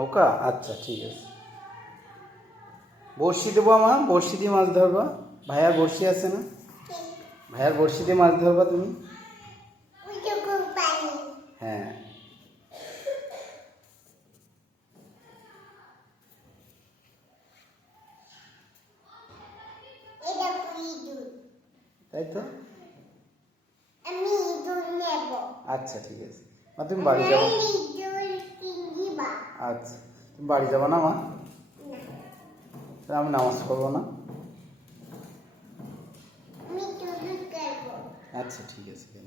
নৌকা, আচ্ছা ঠিক আছে। বড়শি দেবো মা, বড়শি দিয়ে মাছ ধরবা। ভাইয়ার বড়শি আছে না? ভাইয়ার বড়শি দিয়ে মাছ ধরবা তুমি। হ্যাঁ, তাই তো। আচ্ছা ঠিক আছে মা, তুমি বাড়ি যাবো। আচ্ছা, তুমি বাড়ি যাবো না মা? আমি নামাজ পড়বো না। আচ্ছা ঠিক আছে। কেন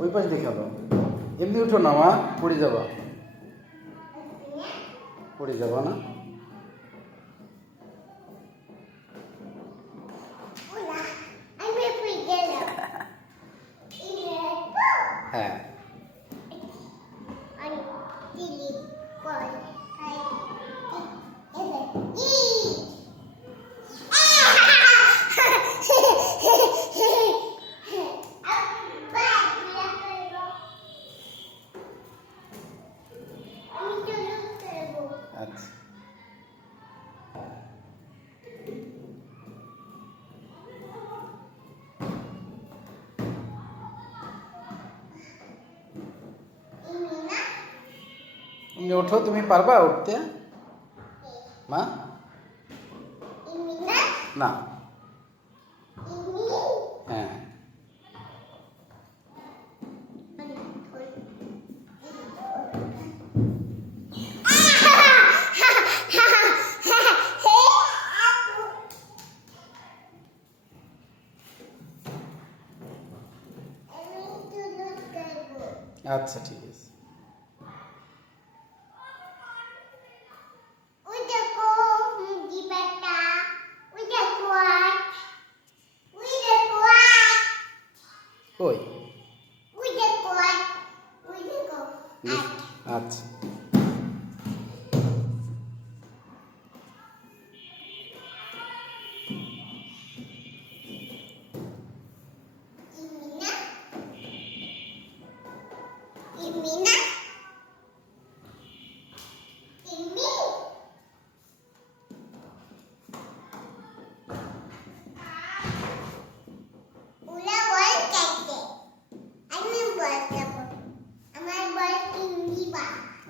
ওই পাশ দেখাবো? এমনি উঠো না মা, পড়ে যাবা। পড়ে যাবা না? হ্যাঁ, আচ্ছা। তুমি ওঠো, তুমি পারবা উঠতে মা? না। হ্যাঁ, আচ্ছা ঠিক আছে। কই? আচ্ছা,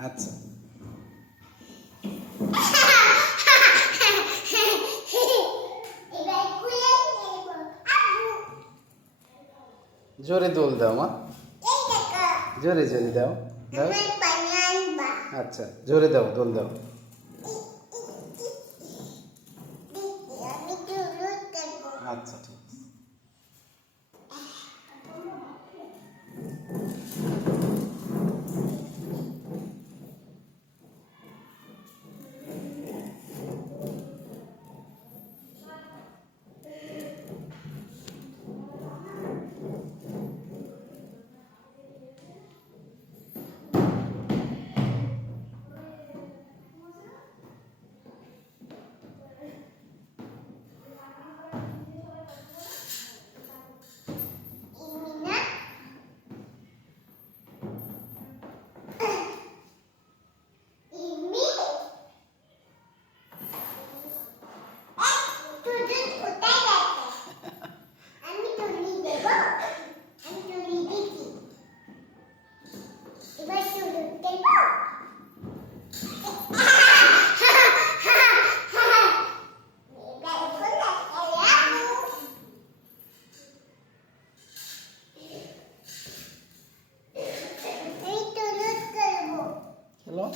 আচ্ছা। জোরে দোল দাও মা, জোরে জোরে দাও। দাও, আচ্ছা জোরে দাও, দোল দাও। আচ্ছা ঠিক আছে। হ্যালো,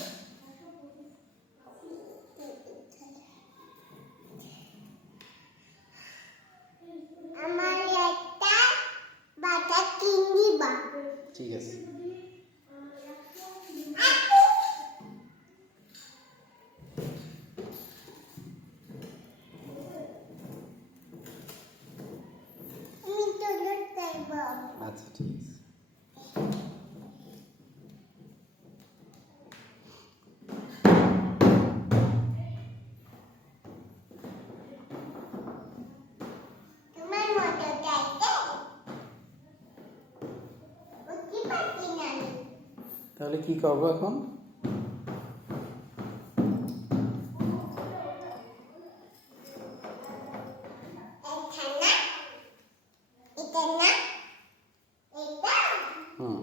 ঠিক আছে। আচ্ছা ঠিক আছে। তাহলে কি করবো এখন? হুম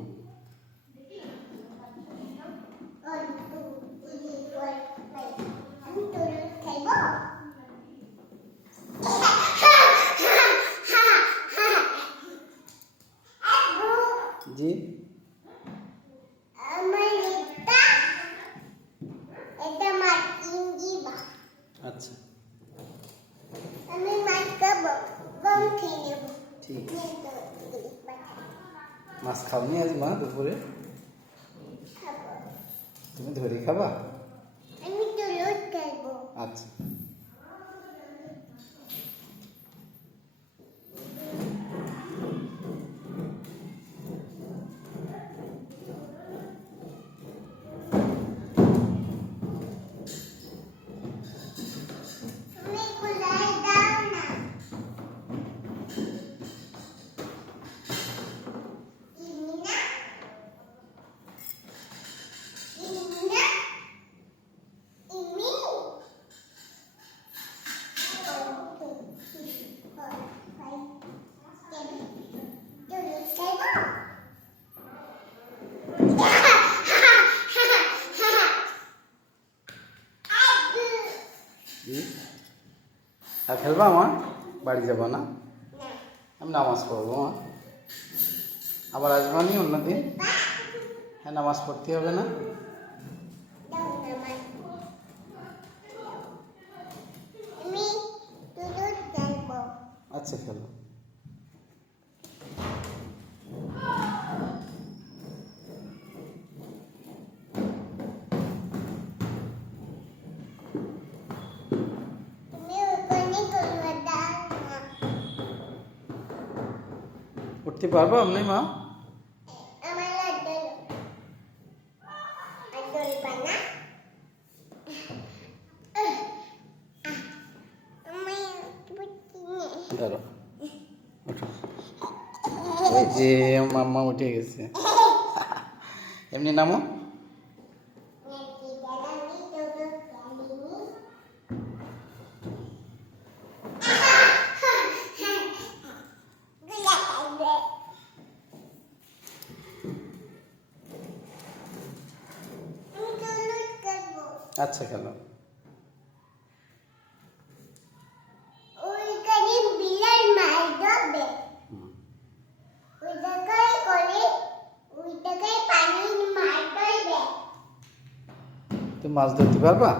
জি আচ্ছা ঠিক আছে। মাছ খাওনি আজ মা দুপুরে? তুমি ধরে খাবা? আচ্ছা জি আর খেলবা আমার? বাড়ি যাবো না? আমি নামাজ পড়বো মা। আবার আসবো নি অন্যদিন? হ্যাঁ নামাজ পড়তে হবে না? আচ্ছা খেলো। উঠতে পারবো আপনি মা? ধরো ওঠো। ওই যে মাম্মা উঠে গেছে। এমনি নামো। আচ্ছা খেলো। তুমি মাছ ধরতে পারবা?